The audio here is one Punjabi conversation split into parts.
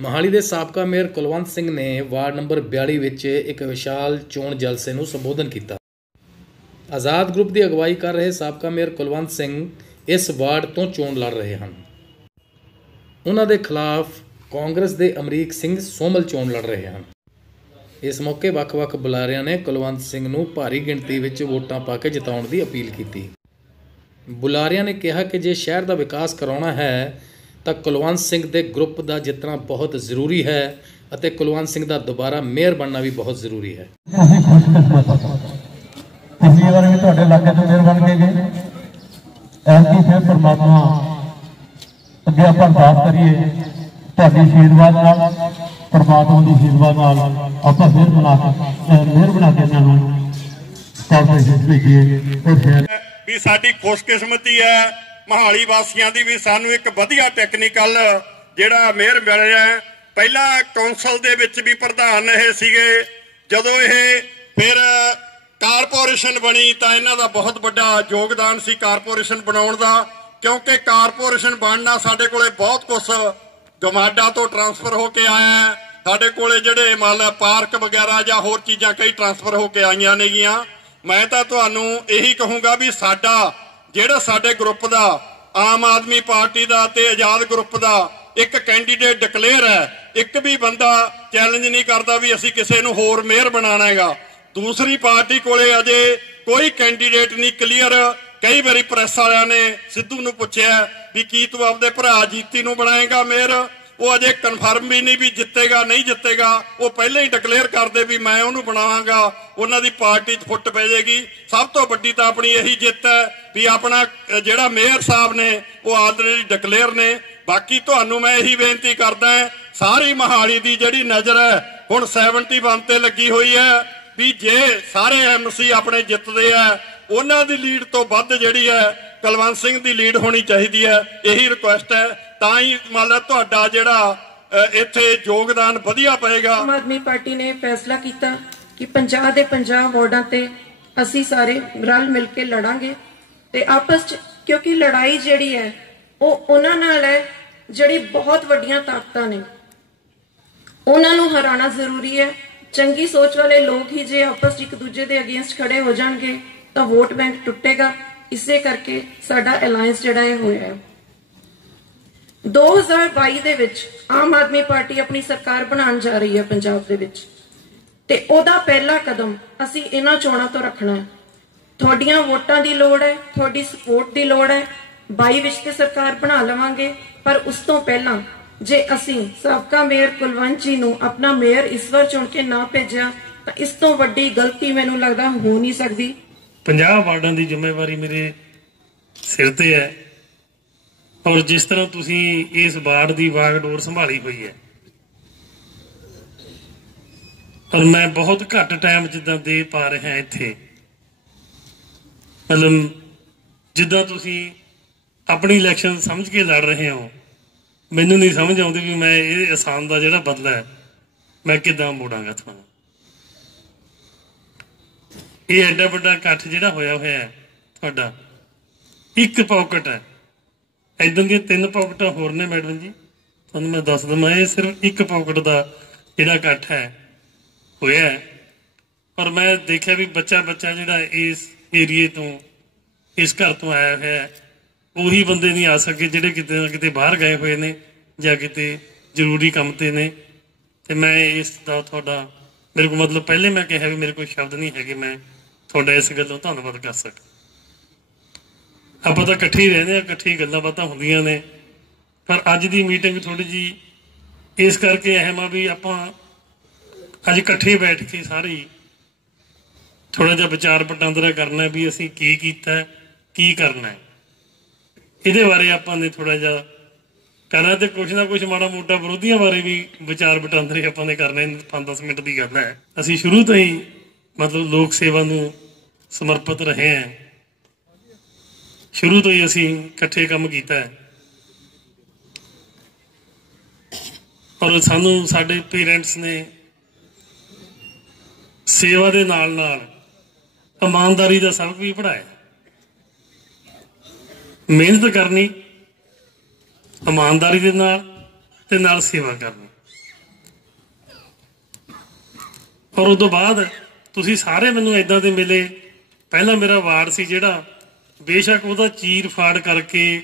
ਮੋਹਾਲੀ ਦੇ ਸਾਬਕਾ ਮੇਅਰ ਕੁਲਵੰਤ ਸਿੰਘ ਨੇ ਵਾਰਡ ਨੰਬਰ 42 ਵਿੱਚ ਇੱਕ ਵਿਸ਼ਾਲ ਚੋਣ ਜਲਸੇ ਨੂੰ ਸੰਬੋਧਨ ਕੀਤਾ। ਆਜ਼ਾਦ ਗਰੁੱਪ ਦੀ ਅਗਵਾਈ ਕਰ ਰਹੇ ਸਾਬਕਾ ਮੇਅਰ ਕੁਲਵੰਤ ਸਿੰਘ ਇਸ ਵਾਰਡ ਤੋਂ ਚੋਣ ਲੜ ਰਹੇ ਹਨ। ਉਹਨਾਂ ਦੇ ਖਿਲਾਫ ਕਾਂਗਰਸ ਦੇ ਅਮਰੀਕ ਸਿੰਘ ਸੋਮਲ ਚੋਣ ਲੜ ਰਹੇ ਹਨ। ਇਸ ਮੌਕੇ ਵੱਖ-ਵੱਖ ਬੁਲਾਰਿਆਂ ਨੇ ਕੁਲਵੰਤ ਸਿੰਘ ਨੂੰ ਭਾਰੀ ਗਿਣਤੀ ਵਿੱਚ ਵੋਟਾਂ ਪਾ ਕੇ ਜਿਤਾਉਣ ਦੀ ਅਪੀਲ ਕੀਤੀ। ਬੁਲਾਰਿਆਂ ਨੇ ਕਿਹਾ ਕਿ ਜੇ ਸ਼ਹਿਰ ਦਾ ਵਿਕਾਸ ਕਰਾਉਣਾ ਹੈ ਤਾਂ ਕੁਲਵੰਤ ਸਿੰਘ ਦੇ ਗਰੁੱਪ ਦਾ ਜਿੱਤਣਾ ਬਹੁਤ ਜ਼ਰੂਰੀ ਹੈ ਅਤੇ ਕੁਲਵੰਤ ਸਿੰਘ ਦਾ ਦੁਬਾਰਾ ਮੇਅਰ ਬਣਨਾ ਵੀ ਬਹੁਤ ਜ਼ਰੂਰੀ ਹੈ। ਪਿਛਲੀ ਵਾਰ ਵੀ ਤੁਹਾਡੇ ਇਲਾਕੇ ਤੋਂ ਮੇਅਰ ਬਣ ਕੇ ਗਏ, ਐਤਕੀ ਫਿਰ ਪਰਮਾਤਮਾ ਅੱਗੇ ਆਪਾਂ ਅਰਦਾਸ ਕਰੀਏ ਤੁਹਾਡੀ ਆਸ਼ੀਰਵਾਦ ਨਾਲ, ਪਰਮਾਤਮਾ ਦੀ ਆਸ਼ੀਰਵਾਦ ਨਾਲ ਆਪਾਂ ਫਿਰ ਮੇਅਰ ਬਣਾ ਕੇ ਇਹਨਾਂ ਨੂੰ ਕਾਰਪੋਰੇਸ਼ਨ ਭੇਜੀਏ। ਵੀ ਸਾਡੀ ਖੁਸ਼ਕਿਸਮਤੀ ਹੈ ਮੋਹਾਲੀ ਵਾਸੀਆਂ ਦੀ ਵੀ ਸਾਨੂੰ ਇੱਕ ਵਧੀਆ ਟੈਕਨੀਕਲ ਜਿਹੜਾ ਮੇਅਰ ਮਿਲਿਆ। ਪਹਿਲਾਂ ਕੌਂਸਲ ਦੇ ਵਿੱਚ ਵੀ ਪ੍ਰਧਾਨ ਇਹ ਸੀਗੇ, ਜਦੋਂ ਇਹ ਫਿਰ ਕਾਰਪੋਰੇਸ਼ਨ ਬਣੀ ਤਾਂ ਇਹਨਾਂ ਦਾ ਬਹੁਤ ਵੱਡਾ ਯੋਗਦਾਨ ਸੀ ਕਾਰਪੋਰੇਸ਼ਨ ਬਣਾਉਣ ਦਾ, ਕਿਉਂਕਿ ਕਾਰਪੋਰੇਸ਼ਨ ਬਣਨਾ ਸਾਡੇ ਕੋਲੇ ਬਹੁਤ ਕੁਛ ਗਮਾਡਾ ਤੋਂ ਟਰਾਂਸਫਰ ਹੋ ਕੇ ਆਇਆ। ਸਾਡੇ ਕੋਲੇ ਜਿਹੜੇ ਮੰਨ ਲਾ ਪਾਰਕ ਵਗੈਰਾ ਜਾਂ ਹੋਰ ਚੀਜ਼ਾਂ ਕਈ ਟਰਾਂਸਫਰ ਹੋ ਕੇ ਆਈਆਂ ਨੇਗੀਆਂ। ਮੈਂ ਤਾਂ ਤੁਹਾਨੂੰ ਇਹੀ ਕਹੂੰਗਾ ਵੀ ਸਾਡਾ ਜਿਹੜਾ ਸਾਡੇ ਗਰੁੱਪ ਦਾ ਆਮ ਆਦਮੀ ਪਾਰਟੀ ਦਾ ਤੇ ਆਜ਼ਾਦ ਗਰੁੱਪ ਦਾ ਇੱਕ ਕੈਂਡੀਡੇਟ ਡਿਕਲੇਅਰ ਹੈ। ਇੱਕ ਵੀ ਬੰਦਾ ਚੈਲੰਜ ਨਹੀਂ ਕਰਦਾ ਵੀ ਅਸੀਂ ਕਿਸੇ ਨੂੰ ਹੋਰ ਮੇਅਰ ਬਣਾਉਣਾ ਹੈਗਾ। ਦੂਸਰੀ ਪਾਰਟੀ ਕੋਲੇ ਅਜੇ ਕੋਈ ਕੈਂਡੀਡੇਟ ਨਹੀਂ ਕਲੀਅਰ। ਕਈ ਵਾਰੀ ਪ੍ਰੈਸ ਵਾਲਿਆਂ ਨੇ ਸਿੱਧੂ ਨੂੰ ਪੁੱਛਿਆ ਵੀ ਕੀ ਤੂੰ ਆਪਦੇ ਭਰਾ ਜੀਤੀ ਨੂੰ ਬਣਾਏਗਾ ਮੇਅਰ, ਉਹ ਅਜੇ ਕਨਫਰਮ ਵੀ ਨਹੀਂ ਵੀ ਜਿੱਤੇਗਾ ਨਹੀਂ ਜਿੱਤੇਗਾ। ਉਹ ਪਹਿਲਾਂ ਹੀ ਡਿਕਲੇਅਰ ਕਰਦੇ ਵੀ ਮੈਂ ਉਹਨੂੰ ਬਣਾਵਾਂਗਾ, ਉਹਨਾਂ ਦੀ ਪਾਰਟੀ 'ਚ ਫੁੱਟ ਪੈ ਜਾਏਗੀ। ਸਭ ਤੋਂ ਵੱਡੀ ਤਾਂ ਆਪਣੀ ਇਹੀ ਜਿੱਤ ਹੈ ਵੀ ਆਪਣਾ ਜਿਹੜਾ ਮੇਅਰ ਸਾਹਿਬ ਨੇ ਉਹ ਆਲਰੇਡੀ ਡਿਕਲੇਅਰ ਨੇ। ਬਾਕੀ ਤੁਹਾਨੂੰ ਮੈਂ ਇਹੀ ਬੇਨਤੀ ਕਰਦਾ, ਸਾਰੀ ਮੋਹਾਲੀ ਦੀ ਜਿਹੜੀ ਨਜ਼ਰ ਹੈ ਹੁਣ 71 ਤੇ ਲੱਗੀ ਹੋਈ ਹੈ ਵੀ ਜੇ ਸਾਰੇ MC ਆਪਣੇ ਜਿੱਤਦੇ ਆ ਉਹਨਾਂ ਦੀ ਲੀਡ ਤੋਂ ਵੱਧ ਜਿਹੜੀ ਹੈ ਕੁਲਵੰਤ ਸਿੰਘ ਦੀ ਲੀਡ ਹੋਣੀ ਚਾਹੀਦੀ ਹੈ। ਇਹੀ ਰਿਕੁਐਸਟ ਹੈ, ਤਾਂ ਹੀ ਮੰਨ ਲਾ ਤੁਹਾਡਾ ਜਿਹੜਾ ਇੱਥੇ ਯੋਗਦਾਨ ਵਧੀਆ ਪਏਗਾ। ਆਮ ਆਦਮੀ ਪਾਰਟੀ ਨੇ ਫੈਸਲਾ ਕੀਤਾ ਕਿ 50 ਦੇ 50 ਵਾਰਡਾਂ ਤੇ ਅਸੀਂ ਸਾਰੇ ਰਲ ਮਿਲ ਕੇ ਲੜਾਂਗੇ ਤੇ ਆਪਸ 'ਚ, ਕਿਉਂਕਿ ਲੜਾਈ ਜਿਹੜੀ ਹੈ ਉਹ ਉਹਨਾਂ ਨਾਲ ਹੈ ਜਿਹੜੀ ਬਹੁਤ ਵੱਡੀਆਂ ਤਾਕਤਾਂ ਨੇ, ਉਹਨਾਂ ਨੂੰ ਹਰਾਉਣਾ ਜ਼ਰੂਰੀ ਹੈ। ਚੰਗੀ ਸੋਚ ਵਾਲੇ ਲੋਕ ਹੀ ਜੇ ਆਪਸ 'ਚ ਇੱਕ ਦੂਜੇ ਦੇ ਅਗੇਂਸਟ ਖੜੇ ਹੋ ਜਾਣਗੇ ਤਾਂ ਵੋਟ ਬੈਂਕ ਟੁੱਟੇਗਾ। ਇਸੇ ਕਰਕੇ ਸਾਡਾ ਅਲਾਈਅੰਸ ਜਿਹੜਾ ਇਹ ਹੋਇਆ ਹੈ। 2022 ਦੇ ਵਿੱਚ ਆਮ ਆਦਮੀ ਪਾਰਟੀ ਆਪਣੀ ਸਰਕਾਰ ਬਣਾਉਣ ਜਾ ਰਹੀ ਹੈ ਪੰਜਾਬ ਦੇ ਵਿੱਚ, ਤੇ ਉਹਦਾ ਪਹਿਲਾ ਕਦਮ ਅਸੀਂ ਇਹਨਾਂ ਚੋਣਾਂ ਤੋਂ ਰੱਖਣਾ ਹੈ। ਤੁਹਾਡੀਆਂ ਵੋਟਾਂ ਦੀ ਲੋੜ ਹੈ, ਤੁਹਾਡੀ ਸਪੋਰਟ ਦੀ ਲੋੜ ਹੈ। 22 ਵਿੱਚ ਤੇ ਸਰਕਾਰ ਬਣਾ ਲਵਾਂਗੇ, ਪਰ ਉਸ ਤੋਂ ਪਹਿਲਾਂ ਜੇ ਅਸੀਂ ਸਾਬਕਾ ਮੇਅਰ ਕੁਲਵੰਤ ਜੀ ਨੂੰ ਆਪਣਾ ਮੇਅਰ ਇਸ ਵਾਰ ਚੁਣ ਕੇ ਨਾ ਭੇਜਿਆ ਤਾਂ ਇਸ ਤੋਂ ਵੱਡੀ ਗਲਤੀ ਮੈਨੂੰ ਲੱਗਦਾ ਹੋ ਨਹੀਂ ਸਕਦੀ। 50 ਵਾਰਡਾਂ ਦੀ ਜ਼ਿੰਮੇਵਾਰੀ ਮੇਰੇ ਸਿਰ ਤੇ ਹੈ, ਔਰ ਜਿਸ ਤਰ੍ਹਾਂ ਤੁਸੀਂ ਇਸ ਵਾਰਡ ਦੀ ਵਾਗਡੋਰ ਸੰਭਾਲੀ ਹੋਈ ਹੈ, ਔਰ ਮੈਂ ਬਹੁਤ ਘੱਟ ਟਾਈਮ ਜਿੱਦਾਂ ਦੇ ਪਾ ਰਿਹਾ ਇੱਥੇ, ਮਤਲਬ ਜਿੱਦਾਂ ਤੁਸੀਂ ਆਪਣੀ ਇਲੈਕਸ਼ਨ ਸਮਝ ਕੇ ਲੜ ਰਹੇ ਹੋ, ਮੈਨੂੰ ਨਹੀਂ ਸਮਝ ਆਉਂਦੀ ਵੀ ਮੈਂ ਇਹ ਆਸਾਨ ਦਾ ਜਿਹੜਾ ਬਦਲਾ ਹੈ ਮੈਂ ਕਿੱਦਾਂ ਮੋੜਾਂਗਾ ਤੁਹਾਨੂੰ। ਇਹ ਐਡਾ ਵੱਡਾ ਇਕੱਠ ਜਿਹੜਾ ਹੋਇਆ ਹੈ ਤੁਹਾਡਾ, ਇੱਕ ਪੌਕਟ ਹੈ। ਇੱਦਾਂ ਦੀਆਂ 3 ਪੌਕਟਾਂ ਹੋਰ ਨੇ ਮੈਡਮ ਜੀ, ਤੁਹਾਨੂੰ ਮੈਂ ਦੱਸ ਦਵਾਂ। ਇਹ ਸਿਰਫ ਇੱਕ ਪੌਕਟ ਦਾ ਜਿਹੜਾ ਇਕੱਠ ਹੈ ਹੋਇਆ ਹੈ। ਔਰ ਮੈਂ ਦੇਖਿਆ ਵੀ ਬੱਚਾ ਜਿਹੜਾ ਇਸ ਏਰੀਏ ਤੋਂ, ਇਸ ਘਰ ਤੋਂ ਆਇਆ ਹੋਇਆ, ਉਹੀ ਬੰਦੇ ਨਹੀਂ ਆ ਸਕੇ ਜਿਹੜੇ ਕਿਤੇ ਨਾ ਕਿਤੇ ਬਾਹਰ ਗਏ ਹੋਏ ਨੇ ਜਾਂ ਕਿਤੇ ਜ਼ਰੂਰੀ ਕੰਮ ਤੇ ਨੇ। ਤੇ ਮੈਂ ਇਸ ਦਾ ਤੁਹਾਡਾ, ਮੇਰੇ ਕੋਲ ਮਤਲਬ ਪਹਿਲੇ ਮੈਂ ਕਿਹਾ ਵੀ ਮੇਰੇ ਕੋਲ ਸ਼ਬਦ ਨਹੀਂ ਹੈਗੇ ਮੈਂ ਤੁਹਾਡਾ ਇਸ ਗੱਲੋਂ ਧੰਨਵਾਦ ਕਰ ਸਕਾਂ। ਆਪਾਂ ਤਾਂ ਇਕੱਠੇ ਹੀ ਰਹਿੰਦੇ ਹਾਂ, ਇਕੱਠੀ ਗੱਲਾਂ ਬਾਤਾਂ ਹੁੰਦੀਆਂ ਨੇ, ਪਰ ਅੱਜ ਦੀ ਮੀਟਿੰਗ ਥੋੜ੍ਹੀ ਜਿਹੀ ਇਸ ਕਰਕੇ ਅਹਿਮ ਆ ਵੀ ਆਪਾਂ ਅੱਜ ਇਕੱਠੇ ਬੈਠ ਕੇ ਸਾਰੇ ਥੋੜ੍ਹਾ ਜਿਹਾ ਵਿਚਾਰ ਵਟਾਂਦਰਾ ਕਰਨਾ ਵੀ ਅਸੀਂ ਕੀ ਕੀਤਾ, ਕੀ ਕਰਨਾ। ਇਹਦੇ ਬਾਰੇ ਆਪਾਂ ਨੇ ਥੋੜ੍ਹਾ ਜਿਹਾ ਕਰਨਾ ਤੇ ਕੁਛ ਨਾ ਕੁਛ ਮਾੜਾ ਮੋਟਾ ਵਿਰੋਧੀਆਂ ਬਾਰੇ ਵੀ ਵਿਚਾਰ ਵਟਾਂਦਰੇ ਆਪਾਂ ਨੇ ਕਰਨੇ। 5-10 ਮਿੰਟ ਦੀ ਗੱਲ ਹੈ। ਅਸੀਂ ਸ਼ੁਰੂ ਤੋਂ ਹੀ ਮਤਲਬ ਲੋਕ ਸੇਵਾ ਨੂੰ ਸਮਰਪਿਤ ਰਹੇ ਹਾਂ, ਸ਼ੁਰੂ ਤੋਂ ਹੀ ਅਸੀਂ ਇਕੱਠੇ ਕੰਮ ਕੀਤਾ ਹੈ। ਔਰ ਸਾਨੂੰ ਸਾਡੇ ਪੇਰੈਂਟਸ ਨੇ ਸੇਵਾ ਦੇ ਨਾਲ ਨਾਲ ਇਮਾਨਦਾਰੀ ਦਾ ਸਬਕ ਵੀ ਪੜ੍ਹਾਇਆ। ਮਿਹਨਤ ਕਰਨੀ, ਇਮਾਨਦਾਰੀ ਦੇ ਨਾਲ ਤੇ ਨਾਲ ਸੇਵਾ ਕਰਨੀ। ਔਰ ਉਦੋਂ ਬਾਅਦ ਤੁਸੀਂ ਸਾਰੇ ਮੈਨੂੰ ਇਦਾਂ ਦੇ ਮਿਲੇ। ਪਹਿਲਾਂ ਮੇਰਾ ਵਾਰਡ ਸੀ ਜਿਹੜਾ, ਬੇਸ਼ੱਕ ਉਹਦਾ ਚੀਰ ਫਾੜ ਕਰਕੇ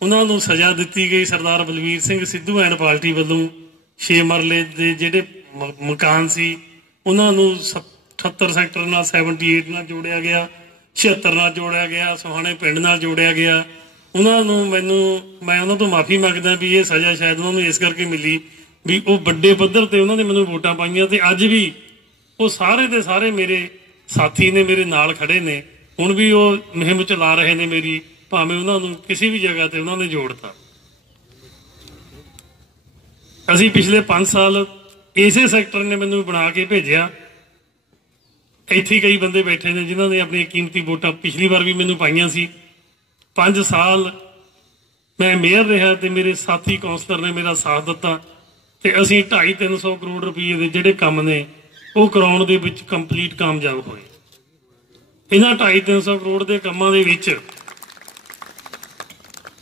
ਉਹਨਾਂ ਨੂੰ ਸਜ਼ਾ ਦਿੱਤੀ ਗਈ ਸਰਦਾਰ ਬਲਵੀਰ ਸਿੰਘ ਸਿੱਧੂ ਐਂਡ ਪਾਰਟੀ ਵੱਲੋਂ। 6 ਮਰਲੇ ਦੇ ਜਿਹੜੇ ਮਕਾਨ ਸੀ ਉਹਨਾਂ ਨੂੰ 78 ਸੈਕਟਰ ਨਾਲ 78 ਨਾਲ ਜੋੜਿਆ ਗਿਆ, 76 ਨਾਲ ਜੋੜਿਆ ਗਿਆ, ਸੁਹਾਣੇ ਪਿੰਡ ਨਾਲ ਜੋੜਿਆ ਗਿਆ। ਉਹਨਾਂ ਨੂੰ ਮੈਂ ਉਹਨਾਂ ਤੋਂ ਮਾਫੀ ਮੰਗਦਾ ਵੀ ਇਹ ਸਜ਼ਾ ਸ਼ਾਇਦ ਉਹਨਾਂ ਨੂੰ ਇਸ ਕਰਕੇ ਮਿਲੀ ਵੀ ਉਹ ਵੱਡੇ ਪੱਧਰ ਤੇ ਉਹਨਾਂ ਨੇ ਮੈਨੂੰ ਵੋਟਾਂ ਪਾਈਆਂ ਤੇ ਅੱਜ ਵੀ ਉਹ ਸਾਰੇ ਦੇ ਸਾਰੇ ਮੇਰੇ ਸਾਥੀ ਨੇ, ਮੇਰੇ ਨਾਲ ਖੜੇ ਨੇ। ਹੁਣ ਵੀ ਉਹ ਮੁਹਿੰਮ ਚਲਾ ਰਹੇ ਨੇ ਮੇਰੀ, ਭਾਵੇਂ ਉਹਨਾਂ ਨੂੰ ਕਿਸੇ ਵੀ ਜਗ੍ਹਾ ਤੇ ਉਹਨਾਂ ਨੇ ਜੋੜਤਾ। ਅਸੀਂ ਪਿਛਲੇ 5 ਸਾਲ ਇਸੇ ਸੈਕਟਰ ਨੇ ਮੈਨੂੰ ਬਣਾ ਕੇ ਭੇਜਿਆ। ਇੱਥੇ ਕਈ ਬੰਦੇ ਬੈਠੇ ਨੇ ਜਿਨ੍ਹਾਂ ਨੇ ਆਪਣੀਆਂ ਕੀਮਤੀ ਵੋਟਾਂ ਪਿਛਲੀ ਵਾਰ ਵੀ ਮੈਨੂੰ ਪਾਈਆਂ ਸੀ। 5 ਸਾਲ ਮੈਂ ਮੇਅਰ ਰਿਹਾ ਤੇ ਮੇਰੇ ਸਾਥੀ ਕੌਂਸਲਰ ਨੇ ਮੇਰਾ ਸਾਥ ਦਿੱਤਾ ਤੇ ਅਸੀਂ 250-300 ਕਰੋੜ ਰੁਪਏ ਦੇ ਜਿਹੜੇ ਕੰਮ ਨੇ ਉਹ ਕਰਾਉਣ ਦੇ ਵਿੱਚ ਕੰਪਲੀਟ ਕਾਮਯਾਬ ਹੋਏ। ਇਹਨਾਂ 250-300 ਕਰੋੜ ਦੇ ਕੰਮਾਂ ਦੇ ਵਿੱਚ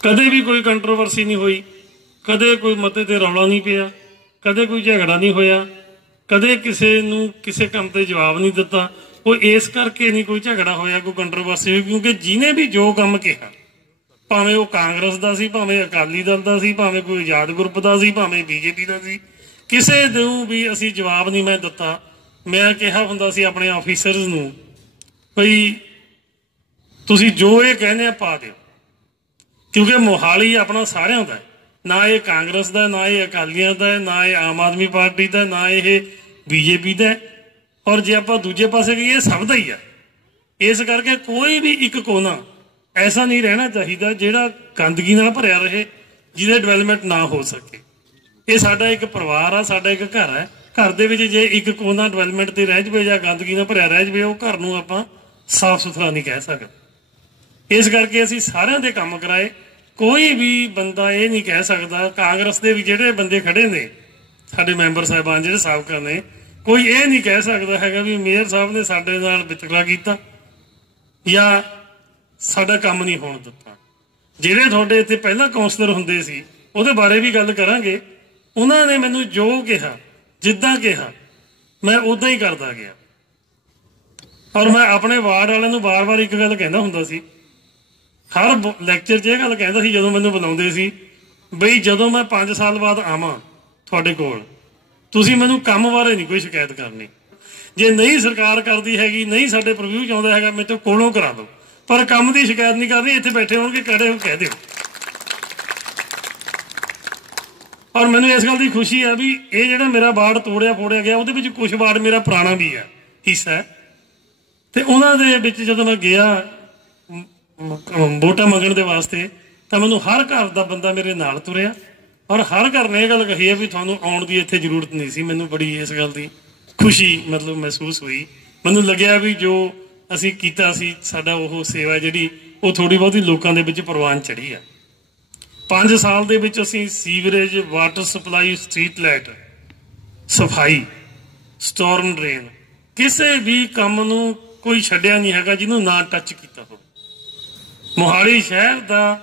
ਕਦੇ ਵੀ ਕੋਈ ਕੰਟਰੋਵਰਸੀ ਨਹੀਂ ਹੋਈ, ਕਦੇ ਕੋਈ ਮਤੇ ਤੇ ਰੌਲਾ ਨਹੀਂ ਪਿਆ, ਕਦੇ ਕੋਈ ਝਗੜਾ ਨਹੀਂ ਹੋਇਆ, ਕਦੇ ਕਿਸੇ ਨੂੰ ਕਿਸੇ ਕੰਮ ਤੇ ਜਵਾਬ ਨਹੀਂ ਦਿੱਤਾ। ਉਹ ਇਸ ਕਰਕੇ ਨਹੀਂ ਕੋਈ ਝਗੜਾ ਹੋਇਆ, ਕੋਈ ਕੰਟਰੋਵਰਸੀ ਹੋਈ, ਕਿਉਂਕਿ ਜਿਹਨੇ ਵੀ ਜੋ ਕੰਮ ਕਿਹਾ, ਭਾਵੇਂ ਉਹ ਕਾਂਗਰਸ ਦਾ ਸੀ, ਭਾਵੇਂ ਅਕਾਲੀ ਦਲ ਦਾ ਸੀ, ਭਾਵੇਂ ਕੋਈ ਆਜ਼ਾਦ ਗਰੁੱਪ ਦਾ ਸੀ, ਭਾਵੇਂ ਬੀਜੇਪੀ ਦਾ ਸੀ, ਕਿਸੇ ਨੂੰ ਵੀ ਅਸੀਂ ਜਵਾਬ ਨਹੀਂ ਮੈਂ ਦਿੱਤਾ। ਮੈਂ ਕਿਹਾ ਹੁੰਦਾ ਸੀ ਆਪਣੇ ਆਫੀਸਰਸ ਨੂੰ ਬਈ ਤੁਸੀਂ ਜੋ ਇਹ ਕਹਿੰਦੇ ਆ ਪਾ ਦਿਓ, ਕਿਉਂਕਿ ਮੋਹਾਲੀ ਆਪਣਾ ਸਾਰਿਆਂ ਦਾ ਹੈ, ਨਾ ਇਹ ਕਾਂਗਰਸ ਦਾ, ਨਾ ਇਹ ਅਕਾਲੀਆਂ ਦਾ, ਨਾ ਇਹ ਆਮ ਆਦਮੀ ਪਾਰਟੀ ਦਾ, ਨਾ ਇਹ ਬੀਜੇਪੀ ਦਾ। ਔਰ ਜੇ ਆਪਾਂ ਦੂਜੇ ਪਾਸੇ ਕਹੀਏ ਸਭ ਦਾ ਹੀ ਆ। ਇਸ ਕਰਕੇ ਕੋਈ ਵੀ ਇੱਕ ਕੋਨਾ ਐਸਾ ਨਹੀਂ ਰਹਿਣਾ ਚਾਹੀਦਾ ਜਿਹੜਾ ਗੰਦਗੀ ਨਾਲ ਭਰਿਆ ਰਹੇ, ਜਿਹਦੇ ਡਿਵੈਲਪਮੈਂਟ ਨਾ ਹੋ ਸਕੇ। ਇਹ ਸਾਡਾ ਇੱਕ ਪਰਿਵਾਰ ਆ, ਸਾਡਾ ਇੱਕ ਘਰ ਹੈ। ਘਰ ਦੇ ਵਿੱਚ ਜੇ ਇੱਕ ਕੋਨਾ ਡਿਵੈਲਪਮੈਂਟ ਤੇ ਰਹਿ ਜਾਵੇ ਜਾਂ ਗੰਦਗੀ ਨਾਲ ਭਰਿਆ ਰਹਿ ਜਾਵੇ, ਉਹ ਘਰ ਨੂੰ ਆਪਾਂ ਸਾਫ਼ ਸੁਥਰਾ ਨਹੀਂ ਕਹਿ ਸਕਦੇ। ਇਸ ਕਰਕੇ ਅਸੀਂ ਸਾਰਿਆਂ ਦੇ ਕੰਮ ਕਰਾਏ। ਕੋਈ ਵੀ ਬੰਦਾ ਇਹ ਨਹੀਂ ਕਹਿ ਸਕਦਾ, ਕਾਂਗਰਸ ਦੇ ਵੀ ਜਿਹੜੇ ਬੰਦੇ ਖੜੇ ਨੇ ਸਾਡੇ ਮੈਂਬਰ ਸਾਹਿਬਾਨ ਜਿਹੜੇ ਸਾਬਕਾ ਨੇ, ਕੋਈ ਇਹ ਨਹੀਂ ਕਹਿ ਸਕਦਾ ਹੈਗਾ ਵੀ ਮੇਅਰ ਸਾਹਿਬ ਨੇ ਸਾਡੇ ਨਾਲ ਵਿਤਕਰਾ ਕੀਤਾ ਜਾਂ ਸਾਡਾ ਕੰਮ ਨਹੀਂ ਹੋਣ ਦਿੱਤਾ। ਜਿਹੜੇ ਤੁਹਾਡੇ ਇੱਥੇ ਪਹਿਲਾਂ ਕਾਉਂਸਲਰ ਹੁੰਦੇ ਸੀ ਉਹਦੇ ਬਾਰੇ ਵੀ ਗੱਲ ਕਰਾਂਗੇ। ਉਹਨਾਂ ਨੇ ਮੈਨੂੰ ਜੋ ਕਿਹਾ, ਜਿੱਦਾਂ ਕਿਹਾ, ਮੈਂ ਉਦਾਂ ਹੀ ਕਰਦਾ ਗਿਆ। ਔਰ ਮੈਂ ਆਪਣੇ ਵਾਰਡ ਵਾਲਿਆਂ ਨੂੰ ਵਾਰ-ਵਾਰ ਇੱਕ ਗੱਲ ਕਹਿੰਦਾ ਹੁੰਦਾ ਸੀ, ਹਰ ਲੈਕਚਰ 'ਚ ਇਹ ਗੱਲ ਕਹਿੰਦਾ ਸੀ ਜਦੋਂ ਮੈਨੂੰ ਬੁਲਾਉਂਦੇ ਸੀ, ਬਈ ਜਦੋਂ ਮੈਂ 5 ਸਾਲ ਬਾਅਦ ਆਵਾਂ ਤੁਹਾਡੇ ਕੋਲ, ਤੁਸੀਂ ਮੈਨੂੰ ਕੰਮ ਬਾਰੇ ਨਹੀਂ ਕੋਈ ਸ਼ਿਕਾਇਤ ਕਰਨੀ। ਜੇ ਨਹੀਂ ਸਰਕਾਰ ਕਰਦੀ ਹੈਗੀ, ਨਹੀਂ ਸਾਡੇ ਪ੍ਰੀਵਿਊ 'ਚ ਆਉਂਦਾ ਹੈਗਾ, ਮੇਰੇ ਤੋਂ ਕੋਲੋਂ ਕਰਾ ਦਿਓ, ਪਰ ਕੰਮ ਦੀ ਸ਼ਿਕਾਇਤ ਨਹੀਂ ਕਰਨੀ। ਇੱਥੇ ਬੈਠੇ ਹੋਣਗੇ ਕਿਹੜੇ ਹੋ ਕਹਿ ਦਿਓ। ਔਰ ਮੈਨੂੰ ਇਸ ਗੱਲ ਦੀ ਖੁਸ਼ੀ ਹੈ ਵੀ ਇਹ ਜਿਹੜਾ ਮੇਰਾ ਵਾਰਡ ਤੋੜਿਆ ਫੋੜਿਆ ਗਿਆ, ਉਹਦੇ ਵਿੱਚ ਕੁਝ ਵਾਰਡ ਮੇਰਾ ਪੁਰਾਣਾ ਵੀ ਹੈ, ਹਿੱਸਾ ਹੈ। ਤੇ ਉਹਨਾਂ ਦੇ ਵਿੱਚ ਜਦੋਂ ਮੈਂ ਗਿਆ ਵੋਟਾਂ ਮੰਗਣ ਦੇ ਵਾਸਤੇ, ਤਾਂ ਮੈਨੂੰ ਹਰ ਘਰ ਦਾ ਬੰਦਾ ਮੇਰੇ ਨਾਲ ਤੁਰਿਆ ਔਰ ਹਰ ਘਰ ਨੇ ਇਹ ਗੱਲ ਕਹੀ ਹੈ ਵੀ ਤੁਹਾਨੂੰ ਆਉਣ ਦੀ ਇੱਥੇ ਜ਼ਰੂਰਤ ਨਹੀਂ ਸੀ। ਮੈਨੂੰ ਬੜੀ ਇਸ ਗੱਲ ਦੀ ਖੁਸ਼ੀ ਮਹਿਸੂਸ ਹੋਈ। ਮੈਨੂੰ ਲੱਗਿਆ ਵੀ ਜੋ ਅਸੀਂ ਕੀਤਾ ਸੀ, ਸਾਡਾ ਉਹ ਸੇਵਾ ਜਿਹੜੀ ਉਹ ਥੋੜ੍ਹੀ ਬਹੁਤੀ ਲੋਕਾਂ ਦੇ ਵਿੱਚ ਪ੍ਰਵਾਨ ਚੜ੍ਹੀ ਆ। 5 ਸਾਲ ਦੇ ਵਿੱਚ ਅਸੀਂ sewerage, water supply, street light, ਸਫਾਈ, ਸਟੋਰਮ ਡਰੇਨ, ਕਿਸੇ ਵੀ ਕੰਮ ਨੂੰ ਕੋਈ ਛੱਡਿਆ ਨਹੀਂ ਹੈਗਾ ਜਿਹਨੂੰ ਨਾ ਟੱਚ ਕੀਤਾ ਹੋਵੇ। ਮੋਹਾਲੀ ਸ਼ਹਿਰ ਦਾ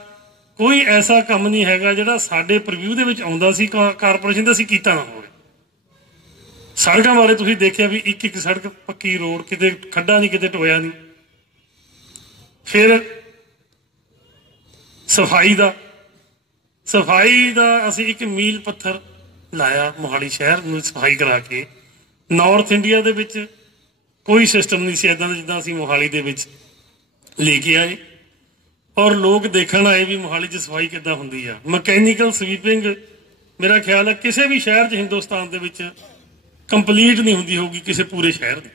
ਕੋਈ ਐਸਾ ਕੰਮ ਨਹੀਂ ਹੈਗਾ ਜਿਹੜਾ ਸਾਡੇ ਪ੍ਰੀਵਿਊ ਦੇ ਵਿੱਚ ਆਉਂਦਾ ਸੀ ਕਾਰਪੋਰੇਸ਼ਨ ਦਾ ਅਸੀਂ ਕੀਤਾ ਨਾ ਹੋਵੇ। ਸੜਕਾਂ ਬਾਰੇ ਤੁਸੀਂ ਦੇਖਿਆ ਵੀ ਇੱਕ ਸੜਕ ਪੱਕੀ, ਰੋਡ ਕਿਤੇ ਖੱਡਾ ਨਹੀਂ, ਕਿਤੇ ਟੋਇਆ ਨਹੀਂ। ਫਿਰ ਸਫਾਈ ਦਾ ਅਸੀਂ 1 ਮੀਲ ਪੱਥਰ ਲਾਇਆ ਮੋਹਾਲੀ ਸ਼ਹਿਰ ਨੂੰ ਸਫਾਈ ਕਰਾ ਕੇ। ਨਾਰਥ ਇੰਡੀਆ ਦੇ ਵਿੱਚ ਕੋਈ ਸਿਸਟਮ ਨਹੀਂ ਸੀ ਇੱਦਾਂ ਦਾ ਜਿੱਦਾਂ ਅਸੀਂ ਮੋਹਾਲੀ ਦੇ ਵਿੱਚ ਲੈ ਕੇ ਆਏ। ਔਰ ਲੋਕ ਦੇਖਣ ਆਏ ਵੀ ਮੋਹਾਲੀ 'ਚ ਸਫਾਈ ਕਿੱਦਾਂ ਹੁੰਦੀ ਆ। ਮਕੈਨੀਕਲ ਸਵੀਪਿੰਗ ਮੇਰਾ ਖਿਆਲ ਹੈ ਕਿਸੇ ਵੀ ਸ਼ਹਿਰ 'ਚ ਹਿੰਦੁਸਤਾਨ ਦੇ ਵਿੱਚ ਕੰਪਲੀਟ ਨਹੀਂ ਹੁੰਦੀ ਹੋਊਗੀ ਕਿਸੇ ਪੂਰੇ ਸ਼ਹਿਰ ਦੀ।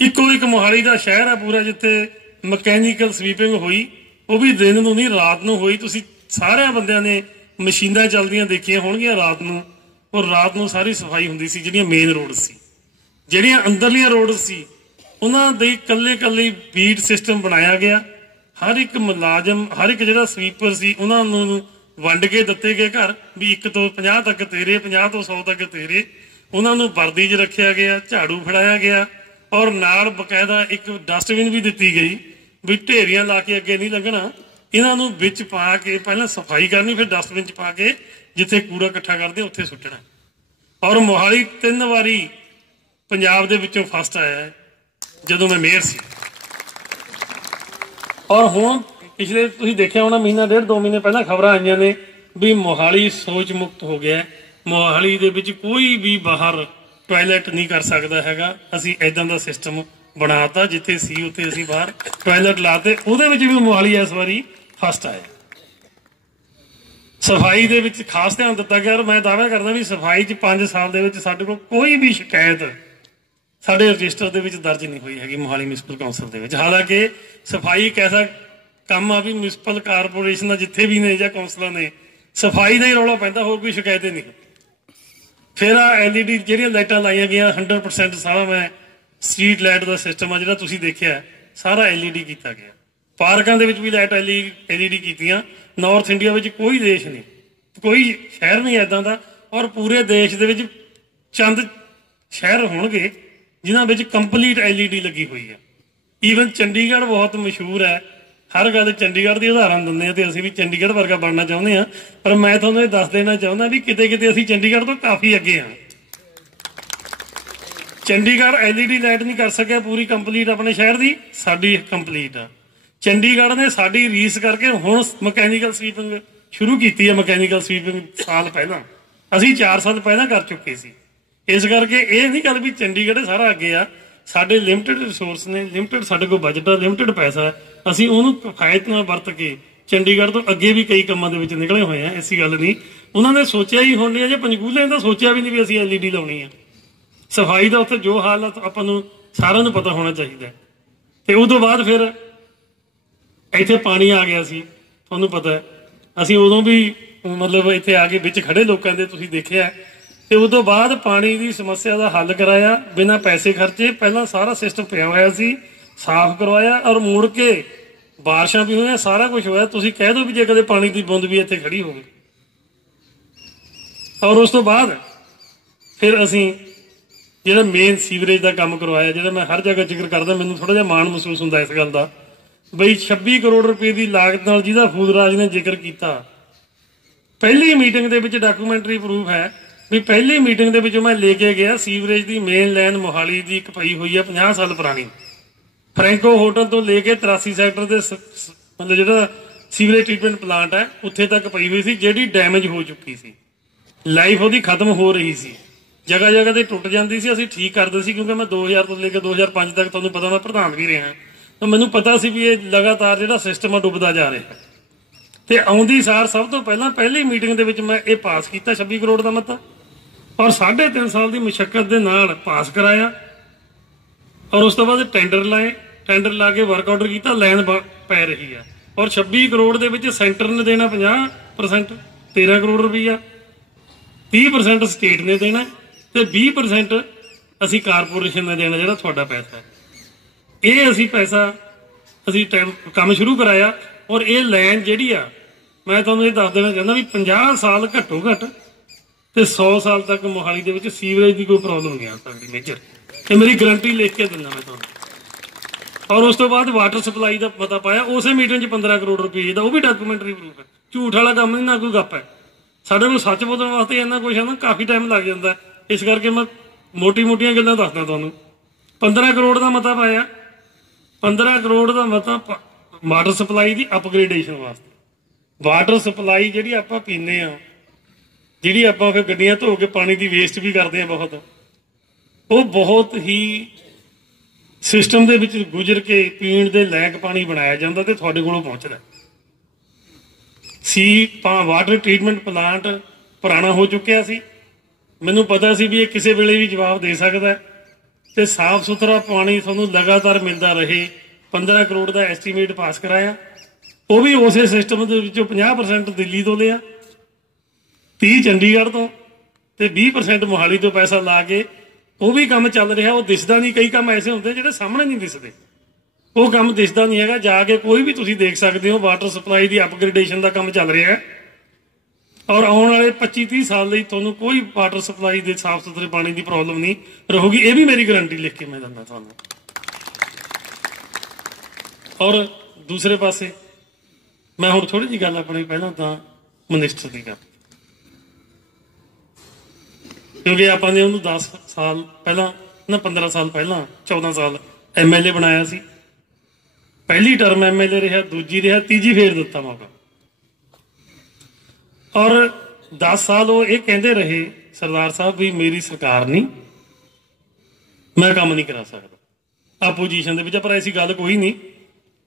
ਇੱਕੋ ਇੱਕ ਮੋਹਾਲੀ ਦਾ ਸ਼ਹਿਰ ਆ ਪੂਰਾ ਜਿੱਥੇ ਮਕੈਨੀਕਲ ਸਵੀਪਿੰਗ ਹੋਈ, ਉਹ ਵੀ ਦਿਨ ਨੂੰ ਨਹੀਂ ਰਾਤ ਨੂੰ ਹੋਈ। ਤੁਸੀਂ ਸਾਰਿਆਂ ਬੰਦਿਆਂ ਨੇ ਮਸ਼ੀਨਾਂ ਚੱਲਦੀਆਂ ਦੇਖੀਆਂ ਹੋਣਗੀਆਂ ਰਾਤ ਨੂੰ, ਔਰ ਰਾਤ ਨੂੰ ਸਾਰੀ ਸਫਾਈ ਹੁੰਦੀ ਸੀ। ਜਿਹੜੀਆਂ ਮੇਨ ਰੋਡ ਸੀ, ਜਿਹੜੀਆਂ ਅੰਦਰਲੀਆਂ ਰੋਡ ਸੀ, ਉਹਨਾਂ ਦੇ ਇਕੱਲੇ ਬੀਟ ਸਿਸਟਮ ਬਣਾਇਆ ਗਿਆ। ਹਰ ਇੱਕ ਮੁਲਾਜ਼ਮ, ਹਰ ਇੱਕ ਜਿਹੜਾ ਸਵੀਪਰ ਸੀ, ਉਹਨਾਂ ਨੂੰ ਵੰਡ ਕੇ ਦਿੱਤੇ ਗਏ ਘਰ ਵੀ 1 ਤੋਂ 50 ਤੱਕ ਤੇਰੇ, 50 ਤੋਂ 100 ਤੱਕ ਤੇਰੇ। ਉਹਨਾਂ ਨੂੰ ਵਰਦੀ 'ਚ ਰੱਖਿਆ ਗਿਆ, ਝਾੜੂ ਫੜਾਇਆ ਗਿਆ ਔਰ ਨਾਲ ਬਕਾਇਦਾ ਇੱਕ ਡਸਟਬਿਨ ਵੀ ਦਿੱਤੀ ਗਈ ਵੀ ਢੇਰੀਆਂ ਲਾ ਕੇ ਅੱਗੇ ਨਹੀਂ ਲੰਘਣਾ, ਇਹਨਾਂ ਨੂੰ ਵਿੱਚ ਪਾ ਕੇ ਪਹਿਲਾਂ ਸਫਾਈ ਕਰਨੀ, ਫਿਰ ਡਸਟਬਿਨ 'ਚ ਪਾ ਕੇ ਜਿੱਥੇ ਕੂੜਾ ਇਕੱਠਾ ਕਰਦੇ ਉੱਥੇ ਸੁੱਟਣਾ। ਔਰ ਮੋਹਾਲੀ 3 ਵਾਰੀ ਪੰਜਾਬ ਦੇ ਵਿੱਚੋਂ ਫਸਟ ਆਇਆ ਹੈ ਜਦੋਂ ਮੈਂ ਮੇਅਰ ਸੀ। ਔਰ ਹੁਣ ਪਿਛਲੇ ਤੁਸੀਂ ਦੇਖਿਆ ਹੋਣਾ ਮਹੀਨਾ ਡੇਢ 2 ਮਹੀਨੇ ਪਹਿਲਾਂ ਖਬਰਾਂ ਆਈਆਂ ਨੇ ਵੀ ਮੋਹਾਲੀ ਸ਼ੌਚ ਮੁਕਤ ਹੋ ਗਿਆ। ਮੋਹਾਲੀ ਦੇ ਵਿੱਚ ਕੋਈ ਵੀ ਬਾਹਰ ਟਾਇਲਟ ਨਹੀਂ ਕਰ ਸਕਦਾ ਹੈਗਾ। ਅਸੀਂ ਇੱਦਾਂ ਦਾ ਸਿਸਟਮ ਬਣਾਤਾ, ਜਿੱਥੇ ਸੀ ਉੱਥੇ ਅਸੀਂ ਬਾਹਰ ਟਾਇਲਟ ਲਾਤੇ। ਉਹਦੇ ਵਿੱਚ ਵੀ ਮੋਹਾਲੀ ਇਸ ਵਾਰੀ ਫਸਟ ਆਇਆ। ਸਫਾਈ ਦੇ ਵਿੱਚ ਖਾਸ ਧਿਆਨ ਦਿੱਤਾ ਗਿਆ। ਔਰ ਮੈਂ ਦਾਅਵਾ ਕਰਦਾ ਵੀ ਸਫਾਈ 'ਚ 5 ਸਾਲ ਦੇ ਵਿੱਚ ਸਾਡੇ ਕੋਲ ਕੋਈ ਵੀ ਸ਼ਿਕਾਇਤ ਸਾਡੇ ਰਜਿਸਟਰ ਦੇ ਵਿੱਚ ਦਰਜ ਨਹੀਂ ਹੋਈ ਹੈਗੀ ਮੋਹਾਲੀ ਮਿਊਨਿਸਪਲ ਕੌਂਸਲ ਦੇ ਵਿੱਚ। ਹਾਲਾਂਕਿ ਸਫਾਈ ਇੱਕ ਐਸਾ ਕੰਮ ਆ ਵੀ ਮਿਊਨਿਸਪਲ ਕਾਰਪੋਰੇਸ਼ਨ ਦਾ ਜਿੱਥੇ ਵੀ ਨੇ ਜਾਂ ਕੌਂਸਲਰ ਨੇ ਸਫਾਈ ਦਾ ਹੀ ਰੌਲਾ ਪੈਂਦਾ, ਹੋਰ ਕੋਈ ਸ਼ਿਕਾਇਤ ਨਹੀਂ। ਫਿਰ ਆ LED ਜਿਹੜੀਆਂ ਲਾਈਟਾਂ ਲਾਈਆਂ ਗਈਆਂ 100% ਸਾਰਾ ਮੈਂ ਸਟਰੀਟ ਲਾਈਟ ਦਾ ਸਿਸਟਮ ਆ ਜਿਹੜਾ ਤੁਸੀਂ ਦੇਖਿਆ ਸਾਰਾ LED ਕੀਤਾ ਗਿਆ। ਪਾਰਕਾਂ ਦੇ ਵਿੱਚ ਵੀ ਲਾਈਟ LED ਕੀਤੀਆਂ। ਨਾਰਥ ਇੰਡੀਆ ਵਿੱਚ ਕੋਈ ਦੇਸ਼ ਨਹੀਂ, ਕੋਈ ਸ਼ਹਿਰ ਨਹੀਂ ਇੱਦਾਂ ਦਾ। ਔਰ ਪੂਰੇ ਦੇਸ਼ ਦੇ ਵਿੱਚ ਚੰਦ ਸ਼ਹਿਰ ਹੋਣਗੇ ਜਿਨ੍ਹਾਂ ਵਿੱਚ ਕੰਪਲੀਟ LED ਲੱਗੀ ਹੋਈ ਹੈ। ਈਵਨ ਚੰਡੀਗੜ੍ਹ ਬਹੁਤ ਮਸ਼ਹੂਰ ਹੈ, ਹਰ ਗੱਲ ਚੰਡੀਗੜ੍ਹ ਦੀ ਉਦਾਹਰਨ ਦਿੰਦੇ ਆ ਤੇ ਅਸੀਂ ਵੀ ਚੰਡੀਗੜ੍ਹ ਵਰਗਾ ਬਣਨਾ ਚਾਹੁੰਦੇ ਹਾਂ। ਪਰ ਮੈਂ ਤੁਹਾਨੂੰ ਇਹ ਦੱਸ ਦੇਣਾ ਚਾਹੁੰਦਾ ਵੀ ਕਿਤੇ ਕਿਤੇ ਅਸੀਂ ਚੰਡੀਗੜ੍ਹ ਤੋਂ ਕਾਫੀ ਅੱਗੇ ਹਾਂ। ਚੰਡੀਗੜ੍ਹ LED ਲਾਈਟ ਨਹੀਂ ਕਰ ਸਕਿਆ ਪੂਰੀ ਕੰਪਲੀਟ ਆਪਣੇ ਸ਼ਹਿਰ ਦੀ, ਸਾਡੀ ਕੰਪਲੀਟ ਆ। ਚੰਡੀਗੜ੍ਹ ਨੇ ਸਾਡੀ ਰੀਸ ਕਰਕੇ ਹੁਣ ਮਕੈਨੀਕਲ ਸਵੀਪਿੰਗ ਸ਼ੁਰੂ ਕੀਤੀ ਹੈ। ਮਕੈਨੀਕਲ ਸਵੀਪਿੰਗ ਸਾਲ ਪਹਿਲਾਂ ਅਸੀਂ 4 ਸਾਲ ਪਹਿਲਾਂ ਕਰ ਚੁੱਕੇ ਸੀ। ਇਸ ਕਰਕੇ ਇਹ ਨਹੀਂ ਗੱਲ ਵੀ ਚੰਡੀਗੜ੍ਹ ਸਾਰਾ ਅੱਗੇ ਆ। ਸਾਡੇ ਲਿਮਟਿਡ ਰਿਸੋਰਸ ਨੇ, ਲਿਮਟਿਡ ਸਾਡੇ ਕੋਲ ਬਜਟ ਆ, ਲਿਮਟਿਡ ਪੈਸਾ ਹੈ। ਅਸੀਂ ਉਹਨੂੰ ਕਿਫਾਇਤ ਨਾਲ ਵਰਤ ਕੇ ਚੰਡੀਗੜ੍ਹ ਤੋਂ ਅੱਗੇ ਵੀ ਕਈ ਕੰਮਾਂ ਦੇ ਵਿੱਚ ਨਿਕਲੇ ਹੋਏ ਆ। ਐਸੀ ਗੱਲ ਨਹੀਂ ਉਹਨਾਂ ਨੇ ਸੋਚਿਆ ਹੀ ਹੋਣੀ ਆ। ਜੇ ਪੰਜਕੂਲੇ ਨੇ ਤਾਂ ਸੋਚਿਆ ਵੀ ਨਹੀਂ ਵੀ ਅਸੀਂ LED ਲਾਉਣੀ ਆ। ਸਫਾਈ ਦਾ ਉੱਥੇ ਜੋ ਹਾਲ ਆ ਆਪਾਂ ਨੂੰ ਸਾਰਿਆਂ ਨੂੰ ਪਤਾ ਹੋਣਾ ਚਾਹੀਦਾ। ਤੇ ਉਹ ਤੋਂ ਬਾਅਦ ਫਿਰ ਇੱਥੇ ਪਾਣੀ ਆ ਗਿਆ ਸੀ, ਤੁਹਾਨੂੰ ਪਤਾ ਅਸੀਂ ਉਦੋਂ ਵੀ ਮਤਲਬ ਇੱਥੇ ਆ ਕੇ ਵਿੱਚ ਖੜੇ ਲੋਕਾਂ ਦੇ ਤੁਸੀਂ ਦੇਖਿਆ। ਤੇ ਉਹ ਤੋਂ ਬਾਅਦ ਪਾਣੀ ਦੀ ਸਮੱਸਿਆ ਦਾ ਹੱਲ ਕਰਾਇਆ ਬਿਨਾਂ ਪੈਸੇ ਖਰਚੇ। ਪਹਿਲਾਂ ਸਾਰਾ ਸਿਸਟਮ ਪਿਆ ਹੋਇਆ ਸੀ, ਸਾਫ਼ ਕਰਵਾਇਆ ਔਰ ਮੁੜ ਕੇ ਬਾਰਿਸ਼ਾਂ ਵੀ ਹੋਈਆਂ, ਸਾਰਾ ਕੁਝ ਹੋਇਆ। ਤੁਸੀਂ ਕਹਿ ਦਿਓ ਵੀ ਜੇ ਕਦੇ ਪਾਣੀ ਦੀ ਬੂੰਦ ਵੀ ਇੱਥੇ ਖੜੀ ਹੋਵੇ। ਔਰ ਉਸ ਤੋਂ ਬਾਅਦ ਫਿਰ ਅਸੀਂ ਜਿਹੜਾ ਮੇਨ ਸੀਵਰੇਜ ਦਾ ਕੰਮ ਕਰਵਾਇਆ, ਜਿਹੜਾ ਮੈਂ ਹਰ ਜਗ੍ਹਾ ਜ਼ਿਕਰ ਕਰਦਾ, ਮੈਨੂੰ ਥੋੜਾ ਜਿਹਾ ਮਾਣ ਮਹਿਸੂਸ ਹੁੰਦਾ ਇਸ ਗੱਲ ਦਾ ਬਈ 26 ਕਰੋੜ ਰੁਪਏ ਦੀ ਲਾਗਤ ਨਾਲ ਜਿਹਦਾ ਫੂਲਰਾਜ ਨੇ ਜ਼ਿਕਰ ਕੀਤਾ। ਪਹਿਲੀ ਮੀਟਿੰਗ ਦੇ ਵਿੱਚ ਡਾਕੂਮੈਂਟਰੀ ਪ੍ਰੂਫ ਹੈ ਵੀ ਪਹਿਲੀ ਮੀਟਿੰਗ ਦੇ ਵਿੱਚ ਮੈਂ ਲੈ ਕੇ ਗਿਆ ਸੀਵਰੇਜ ਦੀ ਮੇਨ ਲਾਈਨ ਮੋਹਾਲੀ ਦੀ ਇੱਕ ਪਈ ਹੋਈ ਆ 50 ਸਾਲ ਪੁਰਾਣੀ, ਫਰੈਂਕੋ ਹੋਟਲ ਤੋਂ ਲੈ ਕੇ 83 ਸੈਕਟਰ ਦੇ ਮਤਲਬ ਜਿਹੜਾ ਸੀਵਰੇਜ ਟ੍ਰੀਟਮੈਂਟ ਪਲਾਂਟ ਹੈ ਉੱਥੇ ਤੱਕ ਪਈ ਹੋਈ ਸੀ, ਜਿਹੜੀ ਡੈਮੇਜ ਹੋ ਚੁੱਕੀ ਸੀ। ਲਾਈਫ ਉਹਦੀ ਖਤਮ ਹੋ ਰਹੀ ਸੀ, ਜਗ੍ਹਾ ਜਗ੍ਹਾ ਤੇ ਟੁੱਟ ਜਾਂਦੀ ਸੀ। ਅਸੀਂ ਠੀਕ ਕਰਦੇ ਸੀ ਕਿਉਂਕਿ ਮੈਂ 2000 ਤੋਂ ਲੈ ਕੇ 2005 ਤੱਕ ਤੁਹਾਨੂੰ ਪਤਾ ਮੈਂ ਪ੍ਰਧਾਨ ਵੀ ਰਿਹਾ, ਤਾਂ ਮੈਨੂੰ ਪਤਾ ਸੀ ਵੀ ਇਹ ਲਗਾਤਾਰ ਜਿਹੜਾ ਸਿਸਟਮ ਆ ਡੁੱਬਦਾ ਜਾ ਰਿਹਾ। ਤੇ ਆਉਂਦੀ ਸਾਰ ਸਭ ਤੋਂ ਪਹਿਲਾਂ ਪਹਿਲੀ ਮੀਟਿੰਗ ਦੇ ਵਿੱਚ ਮੈਂ ਇਹ ਪਾਸ ਕੀਤਾ 26 ਕਰੋੜ ਦਾ ਮਤਾ, ਔਰ 3.5 ਸਾਲ ਦੀ ਮੁਸ਼ੱਕਤ ਦੇ ਨਾਲ ਪਾਸ ਕਰਾਇਆ। ਔਰ ਉਸ ਤੋਂ ਬਾਅਦ ਟੈਂਡਰ ਲਾਏ, ਟੈਂਡਰ ਲਾ ਕੇ ਵਰਕ ਆਰਡਰ ਕੀਤਾ, ਲਾਈਨ ਪੈ ਰਹੀ ਆ। ਔਰ 26 ਕਰੋੜ ਦੇ ਵਿੱਚ ਸੈਂਟਰ ਨੇ ਦੇਣਾ 50%, 13 ਕਰੋੜ ਰੁਪਈਆ, 30% ਸਟੇਟ ਨੇ ਦੇਣਾ ਤੇ 20% ਅਸੀਂ ਕਾਰਪੋਰੇਸ਼ਨ ਨੇ ਦੇਣਾ, ਜਿਹੜਾ ਤੁਹਾਡਾ ਪੈਸਾ ਹੈ। ਇਹ ਅਸੀਂ ਪੈਸਾ ਅਸੀਂ ਕੰਮ ਸ਼ੁਰੂ ਕਰਾਇਆ। ਔਰ ਇਹ ਲਾਈਨ ਜਿਹੜੀ ਆ ਮੈਂ ਤੁਹਾਨੂੰ ਇਹ ਦੱਸ ਦੇਣਾ ਚਾਹੁੰਦਾ ਵੀ 50 ਸਾਲ ਘੱਟੋ ਘੱਟ ਤੇ 100 ਸਾਲ ਤੱਕ ਮੋਹਾਲੀ ਦੇ ਵਿੱਚ ਸੀਵਰੇਜ ਦੀ ਕੋਈ ਪ੍ਰੋਬਲਮ ਨਹੀਂ ਆ ਸਕਦੀ ਮੇਜਰ। ਇਹ ਮੇਰੀ ਗਰੰਟੀ ਲਿਖ ਕੇ ਦਿੰਦਾ ਮੈਂ ਤੁਹਾਨੂੰ। ਔਰ ਉਸ ਤੋਂ ਬਾਅਦ ਵਾਟਰ ਸਪਲਾਈ ਦਾ ਪਤਾ ਪਾਇਆ ਉਸੇ ਮੀਟਿੰਗ 'ਚ 15 ਕਰੋੜ ਰੁਪਏ ਦਾ, ਉਹ ਵੀ ਡਾਕੂਮੈਂਟਰੀ ਪ੍ਰੂਫ ਹੈ। ਝੂਠ ਵਾਲਾ ਕੰਮ ਨਹੀਂ, ਨਾ ਕੋਈ ਗੱਪ ਹੈ। ਸਾਡੇ ਕੋਲ ਸੱਚ ਬੋਲਣ ਵਾਸਤੇ ਇੰਨਾ ਕੁਛ ਹੈ ਨਾ, ਕਾਫੀ ਟਾਈਮ ਲੱਗ ਜਾਂਦਾ। ਇਸ ਕਰਕੇ ਮੈਂ ਮੋਟੀਆਂ ਗੱਲਾਂ ਦੱਸਦਾ ਤੁਹਾਨੂੰ। 15 ਕਰੋੜ ਦਾ ਮਤਾ ਪਾਇਆ, 15 ਕਰੋੜ ਦਾ ਮਤਾ ਵਾਟਰ ਸਪਲਾਈ ਦੀ ਅਪਗ੍ਰੇਡੇਸ਼ਨ ਵਾਸਤੇ। ਵਾਟਰ ਸਪਲਾਈ ਜਿਹੜੀ ਆਪਾਂ ਪੀਂਦੇ ਆ, ਜਿਹੜੀ ਆਪਾਂ ਫਿਰ ਗੱਡੀਆਂ ਧੋ ਕੇ ਪਾਣੀ ਦੀ ਵੇਸਟ ਵੀ ਕਰਦੇ ਆ ਬਹੁਤ, ਉਹ ਬਹੁਤ ਹੀ ਸਿਸਟਮ ਦੇ ਵਿੱਚ ਗੁਜ਼ਰ ਕੇ ਪੀਣ ਦੇ ਲਾਇਕ ਪਾਣੀ ਬਣਾਇਆ ਜਾਂਦਾ ਤੇ ਤੁਹਾਡੇ ਕੋਲੋਂ ਪਹੁੰਚਦਾ ਸੀ। ਵਾਟਰ ਟ੍ਰੀਟਮੈਂਟ ਪਲਾਂਟ ਪੁਰਾਣਾ ਹੋ ਚੁੱਕਿਆ ਸੀ, ਮੈਨੂੰ ਪਤਾ ਸੀ ਵੀ ਇਹ ਕਿਸੇ ਵੇਲੇ ਵੀ ਜਵਾਬ ਦੇ ਸਕਦਾ ਤੇ ਸਾਫ਼ ਸੁਥਰਾ ਪਾਣੀ ਤੁਹਾਨੂੰ ਲਗਾਤਾਰ ਮਿਲਦਾ ਰਹੇ। 15 ਕਰੋੜ ਦਾ ਐਸਟੀਮੇਟ ਪਾਸ ਕਰਾਇਆ, ਉਹ ਵੀ ਉਸੇ ਸਿਸਟਮ ਦੇ ਵਿੱਚੋਂ 50% ਦਿੱਲੀ ਤੋਂ ਲਿਆ, 30 ਚੰਡੀਗੜ੍ਹ ਤੋਂ ਤੇ 20% ਮੋਹਾਲੀ ਤੋਂ ਪੈਸਾ ਲਾ ਕੇ ਉਹ ਵੀ ਕੰਮ ਚੱਲ ਰਿਹਾ। ਉਹ ਦਿਸਦਾ ਨਹੀਂ, ਕਈ ਕੰਮ ਐਸੇ ਹੁੰਦੇ ਜਿਹੜੇ ਸਾਹਮਣੇ ਨਹੀਂ ਦਿਸਦੇ, ਉਹ ਕੰਮ ਦਿਸਦਾ ਨਹੀਂ ਹੈਗਾ। ਜਾ ਕੇ ਕੋਈ ਵੀ ਤੁਸੀਂ ਦੇਖ ਸਕਦੇ ਹੋ, ਵਾਟਰ ਸਪਲਾਈ ਦੀ ਅਪਗ੍ਰੇਡੇਸ਼ਨ ਦਾ ਕੰਮ ਚੱਲ ਰਿਹਾ ਹੈ। ਔਰ ਆਉਣ ਵਾਲੇ 25-30 ਸਾਲ ਲਈ ਤੁਹਾਨੂੰ ਕੋਈ ਵਾਟਰ ਸਪਲਾਈ ਦੇ ਸਾਫ਼ ਸੁਥਰੇ ਪਾਣੀ ਦੀ ਪ੍ਰੋਬਲਮ ਨਹੀਂ ਰਹੂਗੀ। ਇਹ ਵੀ ਮੇਰੀ ਗਰੰਟੀ ਲਿਖ ਕੇ ਮੈਂ ਦਿੰਦਾ ਤੁਹਾਨੂੰ। ਔਰ ਦੂਸਰੇ ਪਾਸੇ ਮੈਂ ਹੁਣ ਥੋੜੀ ਜਿਹੀ ਗੱਲ ਆਪਣੀ ਪਹਿਲਾਂ ਤਾਂ ਮਿਨਿਸਟਰ ਦੀ ਕਰ, ਕਿਉਂਕਿ ਆਪਾਂ ਨੇ ਉਹਨੂੰ 10 ਸਾਲ ਪਹਿਲਾਂ ਨਾ 15 ਸਾਲ ਪਹਿਲਾਂ 14 ਸਾਲ MLA ਬਣਾਇਆ ਸੀ। ਪਹਿਲੀ ਟਰਮ MLA ਰਿਹਾ, ਦੂਜੀ ਰਿਹਾ, ਤੀਜੀ ਫੇਰ ਦਿੱਤਾ ਮੌਕਾ। ਔਰ 10 ਸਾਲ ਉਹ ਇਹ ਕਹਿੰਦੇ ਰਹੇ ਸਰਦਾਰ ਸਾਹਿਬ ਵੀ ਮੇਰੀ ਸਰਕਾਰ ਨਹੀਂ, ਮੈਂ ਕੰਮ ਨਹੀਂ ਕਰਾ ਸਕਦਾ ਆਪੋਜੀਸ਼ਨ ਦੇ ਵਿੱਚ। ਪਰ ਐਸੀ ਗੱਲ ਕੋਈ ਨਹੀਂ,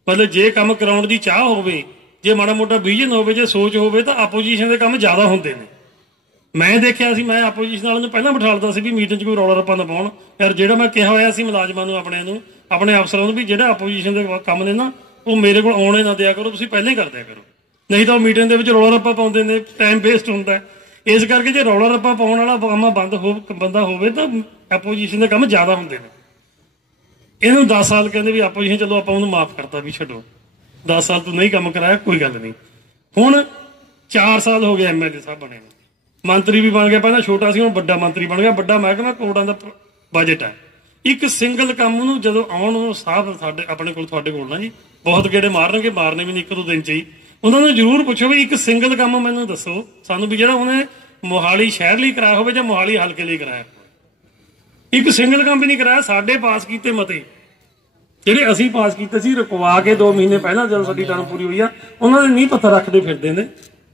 ਮਤਲਬ ਜੇ ਕੰਮ ਕਰਾਉਣ ਦੀ ਚਾਹ ਹੋਵੇ, ਜੇ ਮਾੜਾ ਮੋਟਾ ਵਿਜ਼ਨ ਹੋਵੇ, ਜੇ ਸੋਚ ਹੋਵੇ ਤਾਂ ਆਪੋਜੀਸ਼ਨ ਦੇ ਕੰਮ ਜ਼ਿਆਦਾ ਹੁੰਦੇ ਨੇ। ਮੈਂ ਦੇਖਿਆ ਸੀ, ਮੈਂ ਆਪੋਜੀਸ਼ਨ ਵਾਲਿਆਂ ਨੂੰ ਪਹਿਲਾਂ ਬਿਠਾ ਲਦਾ ਸੀ ਵੀ ਮੀਟਿੰਗ 'ਚ ਕੋਈ ਰੌਲਾ ਰੱਪਾ ਨਾ ਪਾਉਣ। ਯਾਰ ਜਿਹੜਾ ਮੈਂ ਕਿਹਾ ਹੋਇਆ ਸੀ ਮੁਲਾਜ਼ਮਾਂ ਨੂੰ, ਆਪਣੇ ਅਫਸਰਾਂ ਨੂੰ ਵੀ ਜਿਹੜਾ ਆਪੋਜੀਸ਼ਨ ਦੇ ਕੰਮ ਨੇ ਨਾ ਉਹ ਮੇਰੇ ਕੋਲ ਆਉਣੇ ਨਾ ਦਿਆ ਕਰੋ, ਤੁਸੀਂ ਪਹਿਲਾਂ ਹੀ ਕਰ ਦਿਆ ਕਰੋ, ਨਹੀਂ ਤਾਂ ਉਹ ਮੀਟਿੰਗ ਦੇ ਵਿੱਚ ਰੌਲਾ ਰੱਪਾ ਪਾਉਂਦੇ ਨੇ, ਟਾਈਮ ਵੇਸਟ ਹੁੰਦਾ। ਇਸ ਕਰਕੇ ਜੇ ਰੌਲਾ ਰੱਪਾ ਪਾਉਣ ਵਾਲਾ ਕੰਮ ਬੰਦਾ ਹੋਵੇ ਤਾਂ ਆਪੋਜੀਸ਼ਨ ਦੇ ਕੰਮ ਜ਼ਿਆਦਾ ਹੁੰਦੇ ਨੇ। ਇਹਨੂੰ 10 ਸਾਲ ਕਹਿੰਦੇ ਵੀ ਆਪੋਜੀਸ਼ਨ, ਚਲੋ ਆਪਾਂ ਉਹਨੂੰ ਮਾਫ ਕਰਤਾ ਵੀ ਛੱਡੋ, 10 ਸਾਲ ਤੂੰ ਨਹੀਂ ਕੰਮ ਕਰਾਇਆ, ਕੋਈ ਗੱਲ ਨਹੀਂ। ਹੁਣ 4 ਸਾਲ ਹੋ ਗਏ MLA ਸਾਹਿਬ ਬਣੇ ਨੂੰ, ਮੰਤਰੀ ਵੀ ਬਣ ਗਿਆ, ਪਹਿਲਾਂ ਛੋਟਾ ਸੀ ਹੁਣ ਵੱਡਾ ਮੰਤਰੀ ਬਣ ਗਿਆ। ਵੱਡਾ ਮਹਿਕਮਾ, ਕਰੋੜਾਂ ਦਾ ਬਜਟ ਹੈ। ਇੱਕ ਸਿੰਗਲ ਕੰਮ ਨੂੰ ਜਦੋਂ ਆਉਣ ਸਾਹਿਬ ਸਾਡੇ ਆਪਣੇ ਕੋਲ, ਤੁਹਾਡੇ ਕੋਲ ਨਾ ਜੀ, ਬਹੁਤ ਗੇੜੇ ਮਾਰਨਗੇ, ਮਾਰਨੇ ਵੀ ਨਹੀਂ 1-2 ਦਿਨ 'ਚ ਹੀ। ਉਹਨਾਂ ਨੂੰ ਜ਼ਰੂਰ ਪੁੱਛੋ ਵੀ ਇੱਕ ਸਿੰਗਲ ਕੰਮ ਮੈਨੂੰ ਦੱਸੋ ਸਾਨੂੰ ਵੀ ਜਿਹੜਾ ਉਹਨੇ ਮੋਹਾਲੀ ਸ਼ਹਿਰ ਲਈ ਕਰਾਇਆ ਹੋਵੇ ਜਾਂ ਮੋਹਾਲੀ ਹਲਕੇ ਲਈ ਕਰਾਇਆ ਹੋਵੇ। ਇੱਕ ਸਿੰਗਲ ਕੰਮ ਵੀ ਨਹੀਂ ਕਰਾਇਆ। ਸਾਡੇ ਪਾਸ ਕੀਤੇ ਮਤੇ ਜਿਹੜੇ ਅਸੀਂ ਪਾਸ ਕੀਤੇ ਸੀ ਰੁਕਵਾ ਕੇ 2 ਮਹੀਨੇ ਪਹਿਲਾਂ ਜਦੋਂ ਸਾਡੀ ਟਰਮ ਪੂਰੀ ਹੋਈ ਆ, ਉਹਨਾਂ ਦੇ ਨੀਂਹ ਪੱਥਰ ਰੱਖਦੇ ਫਿਰਦੇ ਨੇ।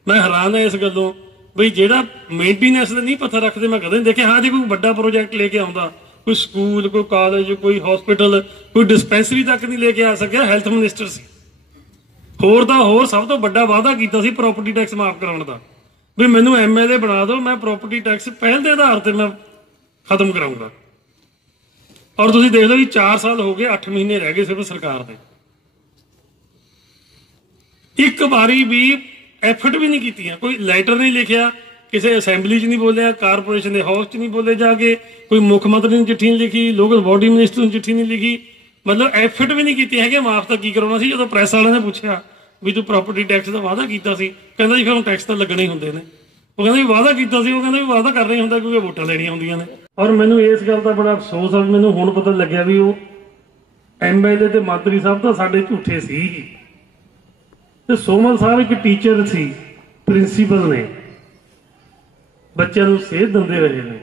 ਮੈਂ ਹੈਰਾਨ ਹਾਂ ਇਸ ਗੱਲੋਂ ਬਈ ਜਿਹੜਾ ਮੇਨਟੇਨੈਂਸ ਦੇ ਨੀਂਹ ਪੱਥਰ ਰੱਖਦੇ ਮੈਂ ਕਦੇ ਨਹੀਂ ਦੇਖਿਆ। ਹਾਂ, ਜੇ ਕੋਈ ਵੱਡਾ ਪ੍ਰੋਜੈਕਟ ਲੈ ਕੇ ਆਉਂਦਾ, ਕੋਈ ਸਕੂਲ, ਕੋਈ ਕਾਲਜ, ਕੋਈ ਹਸਪੀਟਲ, ਕੋਈ ਡਿਸਪੈਂਸਰੀ ਤੱਕ ਨਹੀਂ ਲੈ ਕੇ ਆ ਸਕਿਆ, ਹੈਲਥ ਮਿਨਿਸਟਰ ਸੀ। ਹੋਰ ਦਾ ਹੋਰ ਸਭ ਤੋਂ ਵੱਡਾ ਵਾਅਦਾ ਕੀਤਾ ਸੀ ਪ੍ਰਾਪਰਟੀ ਟੈਕਸ ਮਾਫ ਕਰਾਉਣ ਦਾ, ਵੀ ਮੈਨੂੰ MLA ਬਣਾ ਦਿਓ, ਮੈਂ ਪ੍ਰਾਪਰਟੀ ਟੈਕਸ ਪਹਿਲ ਦੇ ਆਧਾਰ ਤੇ ਮੈਂ ਖਤਮ ਕਰਾਊਂਗਾ। ਔਰ ਤੁਸੀਂ ਦੇਖ ਲਓ ਵੀ 4 ਸਾਲ ਹੋ ਗਏ, 8 ਮਹੀਨੇ ਰਹਿ ਗਏ ਸਿਰਫ ਸਰਕਾਰ ਦੇ। ਇੱਕ ਵਾਰੀ ਵੀ ਐਫਰਟ ਵੀ ਨਹੀਂ ਕੀਤੀਆਂ, ਕੋਈ ਲੈਟਰ ਨਹੀਂ ਲਿਖਿਆ, ਕਿਸੇ ਅਸੈਂਬਲੀ 'ਚ ਨਹੀਂ ਬੋਲਿਆ, ਕਾਰਪੋਰੇਸ਼ਨ ਦੇ ਹਾਊਸ 'ਚ ਨਹੀਂ ਬੋਲੇ ਜਾ ਕੇ, ਕੋਈ ਮੁੱਖ ਮੰਤਰੀ ਨੂੰ ਚਿੱਠੀ ਨਹੀਂ ਲਿਖੀ, ਲੋਕਲ ਬਾਡੀ ਮਿਨਿਸਟਰ ਨੂੰ ਚਿੱਠੀ ਨਹੀਂ ਲਿਖੀ, ਮਤਲਬ ਐਫਰਟ ਵੀ ਨਹੀਂ ਕੀਤੀ ਹੈਗੇ। ਮਾਫ ਤਾਂ ਕੀ ਕਰਾਉਣਾ ਸੀ। ਜਦੋਂ ਪ੍ਰੈਸ ਵਾਲਿਆਂ ਨੇ ਪੁੱਛਿਆ ਵੀ ਤੂੰ ਪ੍ਰਾਪਰਟੀ ਟੈਕਸ ਦਾ ਵਾਅਦਾ ਕੀਤਾ ਸੀ, ਕਹਿੰਦਾ ਜੀ ਫਿਰ ਹੁਣ ਟੈਕਸ ਤਾਂ ਲੱਗਣੇ ਹੀ ਹੁੰਦੇ ਨੇ। ਉਹ ਕਹਿੰਦਾ ਵੀ ਵਾਅਦਾ ਕੀਤਾ ਸੀ, ਉਹ ਕਹਿੰਦਾ ਵੀ ਵਾਅਦਾ ਕਰਨਾ ਹੀ ਹੁੰਦਾ ਕਿਉਂਕਿ ਵੋਟਾਂ ਲੈਣੀਆਂ ਹੁੰਦੀਆਂ ਨੇ। ਔਰ ਮੈਨੂੰ ਇਸ ਗੱਲ ਦਾ ਬੜਾ ਅਫਸੋਸ ਆ, ਮੈਨੂੰ ਹੁਣ ਪਤਾ ਲੱਗਿਆ ਵੀ ਉਹ MLA ਤੇ ਮੰਤਰੀ ਸਾਹਿਬ ਤਾਂ ਸਾਡੇ ਝੂਠੇ ਸੀ ਤੇ ਸੋਮਲ ਸਾਹਿਬ ਇੱਕ ਟੀਚਰ ਸੀ, ਪ੍ਰਿੰਸੀਪਲ ਨੇ, ਬੱਚਿਆਂ ਨੂੰ ਸੇਧ ਦਿੰਦੇ ਰਹੇ ਨੇ।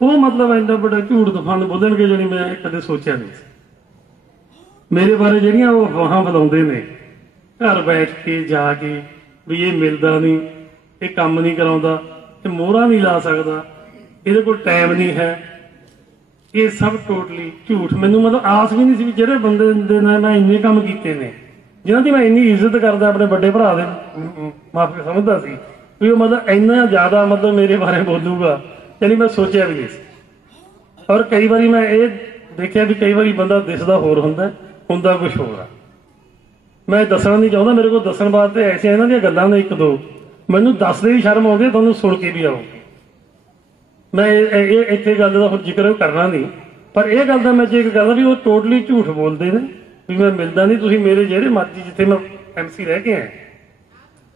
ਉਹ ਮਤਲਬ ਇੰਨਾ ਵੱਡਾ ਝੂਠ ਤੂਫਾਨ ਬੋਲਣਗੇ ਜਿਹੜੀ ਮੈਂ ਕਦੇ ਸੋਚਿਆ ਨਹੀਂ ਸੀ। ਮੇਰੇ ਬਾਰੇ ਜਿਹੜੀਆਂ ਉਹ ਅਫਵਾਹਾਂ ਫੈਲਾਉਂਦੇ ਨੇ ਘਰ ਬੈਠ ਕੇ ਜਾ ਕੇ ਵੀ ਇਹ ਮਿਲਦਾ ਨਹੀਂ, ਇਹ ਕੰਮ ਨਹੀਂ ਕਰਾਉਂਦਾ, ਇਹ ਮੋਹਰਾਂ ਨਹੀਂ ਲਾ ਸਕਦਾ, ਇਹਦੇ ਕੋਲ ਟਾਈਮ ਨਹੀਂ ਹੈ, ਇਹ ਸਭ ਟੋਟਲੀ ਝੂਠ। ਮੈਨੂੰ ਮਤਲਬ ਆਸ ਵੀ ਨਹੀਂ ਸੀ ਵੀ ਜਿਹੜੇ ਬੰਦੇ ਦੇ ਨਾਲ ਮੈਂ ਇੰਨੇ ਕੰਮ ਕੀਤੇ ਨੇ, ਜਿਨ੍ਹਾਂ ਦੀ ਮੈਂ ਇੰਨੀ ਇੱਜ਼ਤ ਕਰਦਾ, ਆਪਣੇ ਵੱਡੇ ਭਰਾ ਦੇ ਮਾਪੇ ਸਮਝਦਾ ਸੀ ਵੀ ਉਹ ਮਤਲਬ ਇੰਨਾ ਜ਼ਿਆਦਾ ਮਤਲਬ ਮੇਰੇ ਬਾਰੇ ਬੋਲੂਗਾ, ਯਾਨੀ ਮੈਂ ਸੋਚਿਆ ਵੀ ਨਹੀਂ ਸੀ। ਔਰ ਕਈ ਵਾਰੀ ਮੈਂ ਇਹ ਦੇਖਿਆ ਵੀ ਕਈ ਵਾਰੀ ਬੰਦਾ ਦਿਸਦਾ ਹੋਰ ਹੁੰਦਾ ਕੁਛ ਹੋਰ ਆ। ਮੈਂ ਦੱਸਣਾ ਨਹੀਂ ਚਾਹੁੰਦਾ, ਮੇਰੇ ਕੋਲ ਦੱਸਣ ਵਾਸਤੇ ਐਸੀਆਂ ਇਹਨਾਂ ਦੀਆਂ ਗੱਲਾਂ ਨੇ 1-2 ਮੈਨੂੰ ਦੱਸਦੇ ਵੀ ਸ਼ਰਮ ਆਉਂਦੀ, ਤੁਹਾਨੂੰ ਸੁਣ ਕੇ ਵੀ ਆਊਗੀ। ਮੈਂ ਇਹ ਇੱਥੇ ਗੱਲ ਦਾ ਹੁਣ ਜ਼ਿਕਰ ਕਰਨਾ ਨਹੀਂ, ਪਰ ਇਹ ਗੱਲ ਦਾ ਮੈਂ ਜੇ ਕਰਦਾ ਵੀ ਉਹ ਟੋਟਲੀ ਝੂਠ ਬੋਲਦੇ ਨੇ ਵੀ ਮੈਂ ਮਿਲਦਾ ਨਹੀਂ। ਤੁਸੀਂ ਮੇਰੇ ਜਿਹੜੇ ਮਰਜ਼ੀ ਜਿੱਥੇ ਮੈਂ MC ਰਹਿ ਕੇ ਆਇਆ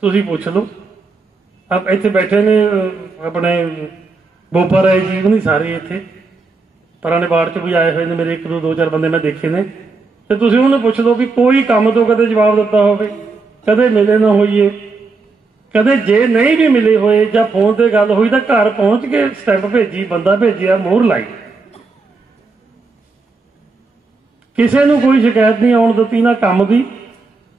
ਤੁਸੀਂ ਪੁੱਛ ਲਓ, ਇੱਥੇ ਬੈਠੇ ਨੇ ਆਪਣੇ ਬੋਪਾ ਰਾਏ ਜੀ, ਉਹ ਨਹੀਂ ਸਾਰੇ ਇੱਥੇ ਪੁਰਾਣੇ ਵਾਰਡ 'ਚ ਵੀ ਆਏ ਹੋਏ ਨੇ ਮੇਰੇ, 1-2-4 ਬੰਦੇ ਮੈਂ ਦੇਖੇ ਨੇ। ਤੇ ਤੁਸੀਂ ਉਹਨੂੰ ਪੁੱਛ ਲਓ ਵੀ ਕੋਈ ਕੰਮ ਤੋਂ ਕਦੇ ਜਵਾਬ ਦਿੱਤਾ ਹੋਵੇ, ਕਦੇ ਮਿਲੇ ਨਾ ਹੋਈਏ, ਕਦੇ ਜੇ ਨਹੀਂ ਵੀ ਮਿਲੇ ਹੋਏ ਜਾਂ ਫੋਨ ਤੇ ਗੱਲ ਹੋਈ ਤਾਂ ਘਰ ਪਹੁੰਚ ਕੇ ਸਟੈਂਪ ਭੇਜੀ, ਬੰਦਾ ਭੇਜਿਆ, ਮੋਹਰ ਲਾਈ, ਕਿਸੇ ਨੂੰ ਕੋਈ ਸ਼ਿਕਾਇਤ ਨਹੀਂ ਆਉਣ ਦਿੱਤੀ, ਨਾ ਕੰਮ ਦੀ,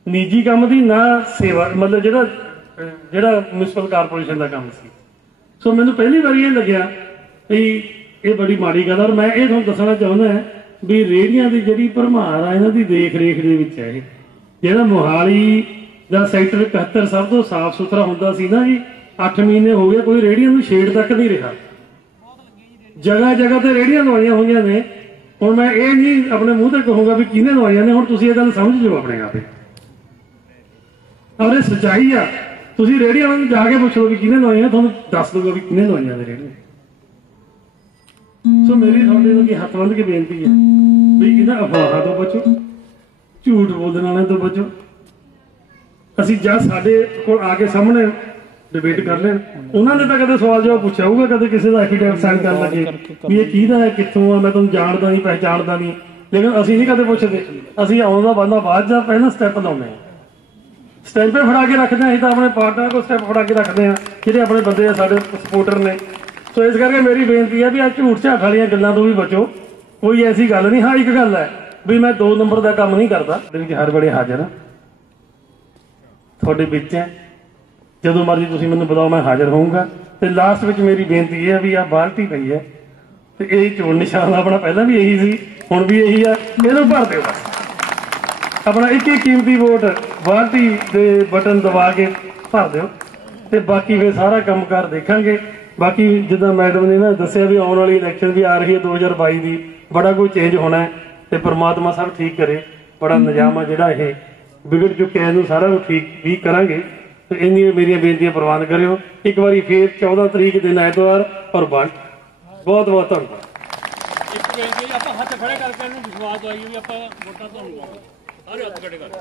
ਨਿੱਜੀ ਕੰਮ ਦੀ, ਨਾ ਸੇਵਾ, ਮਤਲਬ ਜਿਹੜਾ ਮਿਊਨਿਸਪਲ ਕਾਰਪੋਰੇਸ਼ਨ ਦਾ ਕੰਮ ਸੀ। ਸੋ ਮੈਨੂੰ ਪਹਿਲੀ ਵਾਰੀ ਇਹ ਲੱਗਿਆ ਵੀ ਇਹ ਬੜੀ ਮਾੜੀ ਗੱਲ। ਔਰ ਮੈਂ ਇਹ ਤੁਹਾਨੂੰ ਦੱਸਣਾ ਚਾਹੁੰਦਾ ਵੀ ਰੇਹੜੀਆਂ ਦੀ ਜਿਹੜੀ ਭਰਮਾਰ ਆ ਇਹਨਾਂ ਦੀ ਦੇਖ ਰੇਖ ਦੇ ਵਿੱਚ ਹੈ। ਇਹ ਜਿਹੜਾ ਮੋਹਾਲੀ ਦਾ ਸੈਕਟਰ 71 ਸਭ ਤੋਂ ਸਾਫ਼ ਸੁਥਰਾ ਹੁੰਦਾ ਸੀ ਨਾ ਜੀ, 8 ਮਹੀਨੇ ਹੋ ਗਏ ਕੋਈ ਰੇਹੜੀਆਂ ਨੂੰ ਛੇੜ ਤੱਕ ਨਹੀਂ ਰਿਹਾ। ਜਗ੍ਹਾ ਜਗ੍ਹਾ ਤੇ ਰੇਹੜੀਆਂ ਲਵਾਈਆਂ ਹੋਈਆਂ ਨੇ। ਹੁਣ ਮੈਂ ਇਹ ਨਹੀਂ ਆਪਣੇ ਮੂੰਹ ਤੇ ਕਹੂੰਗਾ ਵੀ ਕਿਹਨੇ ਲਵਾਈਆਂ ਨੇ, ਹੁਣ ਤੁਸੀਂ ਇਹ ਗੱਲ ਸਮਝ ਜਾਓ ਆਪਣੇ ਆਪੇ। ਔਰ ਇਹ ਸੱਚਾਈ ਆ, ਤੁਸੀਂ ਰੇਹੜੀਆਂ ਵਾਲਿਆਂ ਨੂੰ ਜਾ ਕੇ ਪੁੱਛ ਲਓ ਵੀ ਕਿਹਨੇ ਲਵਾਈਆਂ, ਤੁਹਾਨੂੰ ਦੱਸ ਦੂਗਾ ਵੀ ਕਿਹਨੇ ਲਵਾਈਆਂ ਨੇ ਰੇਹੜੀਆਂ। ਸੋ ਮੇਰੀ ਤੁਹਾਡੇ ਨੂੰ ਕੀ ਹੱਥ ਬੰਨ੍ਹ ਕੇ ਬੇਨਤੀ ਹੈ ਵੀ ਇਹਨਾਂ ਅਫਵਾਹਾਂ ਤੋਂ ਬਚੋ, ਝੂਠ ਬੋਲਣ ਵਾਲਿਆਂ ਤੋਂ ਬਚੋ। ਅਸੀਂ ਜਾਂ ਸਾਡੇ ਕੋਲ ਆ ਕੇ ਸਾਹਮਣੇ ਡਿਬੇਟ ਕਰ ਲੈਣ, ਉਹਨਾਂ ਨੇ ਤਾਂ ਕਦੇ ਸਵਾਲ ਜਵਾਬ ਪੁੱਛਿਆ ਹੋਊਗਾ, ਕਦੇ ਕਿਸੇ ਦਾ ਐਫੀਡੇਵਿਟ ਸਾਈਨ ਕਰਨ ਲੱਗੇ ਵੀ ਇਹ ਕਿਹਦਾ ਹੈ, ਕਿੱਥੋਂ ਆ, ਮੈਂ ਤੁਹਾਨੂੰ ਜਾਣਦਾ ਨਹੀਂ, ਪਹਿਚਾਣਦਾ ਨਹੀਂ। ਲੇਕਿਨ ਅਸੀਂ ਨਹੀਂ ਕਦੇ ਪੁੱਛਦੇ, ਅਸੀਂ ਆਉਣ ਦਾ ਬੰਦਾ ਬਾਅਦ ਜਾਂ ਪਹਿਲਾਂ ਸਟੈਪ ਲਾਉਂਦੇ ਹਾਂ, ਸਟੈਂਪੇ ਫੜਾ ਕੇ ਰੱਖਦੇ ਹਾਂ। ਅਸੀਂ ਤਾਂ ਆਪਣੇ ਪਾਰਟਨਰ ਕੋਲ ਸਟੈਂਪ ਫੜਾ ਕੇ ਰੱਖਦੇ ਹਾਂ ਜਿਹੜੇ ਆਪਣੇ ਬੰਦੇ ਆ, ਸਾਡੇ ਸਪੋਰਟਰ ਨੇ। ਸੋ ਇਸ ਕਰਕੇ ਮੇਰੀ ਬੇਨਤੀ ਹੈ ਵੀ ਆ ਝੂਠ ਝਾਠ ਵਾਲੀਆਂ ਗੱਲਾਂ ਤੋਂ ਵੀ ਬਚੋ। कोई ऐसी गल नहीं। हाँ एक गल है भी मैं 2 नंबर का काम नहीं करता, हर वेले हाजिर हाँ थोड़े बिच है। जो मर्जी तुसीं मैनूं बुलाओ मैं हाजिर होऊंगा। तो लास्ट में मेरी बेनती है भी आ बाल्टी पई है तो यही चोण निशान अपना पहला भी यही सी हुण भी यही है, इहनूं भर दिओ बस। अपना एक ही कीमती वोट बाल्टी दे बटन दबा के भर दिओ ते बाकी फिर सारा काम कार देखांगे। बाकी जिद्दां मैडम ने ना दस्सिया भी आउण वाली इलैक्शन भी आ रही है 2022 की, बड़ा कोई चेंज होना है तो परमात्मा सब ठीक करे। बड़ा निजाम है जिहड़ा ये बिगड़ चुके इनू सारा ठीक भी करांगे। तो इन्नी मेरिया बेनतियां प्रवान करियो। एक बारी फिर 14 तरीक दिन ऐतवार और बंद। बहुत बहुत धन्यवाद। ਇੱਕ ਬੇਨਤੀ ਆਪਾਂ ਹੱਥ ਖੜੇ ਕਰਕੇ ਇਹਨੂੰ ਵਿਸ਼ਵਾਸ ਦਵਾਈਏ ਵੀ ਆਪਾਂ ਵੋਟਾਂ ਤੁਹਾਨੂੰ ਪਾਵਾਂਗੇ। ਸਾਰੇ ਹੱਥ ਖੜੇ ਕਰ ਲਓ।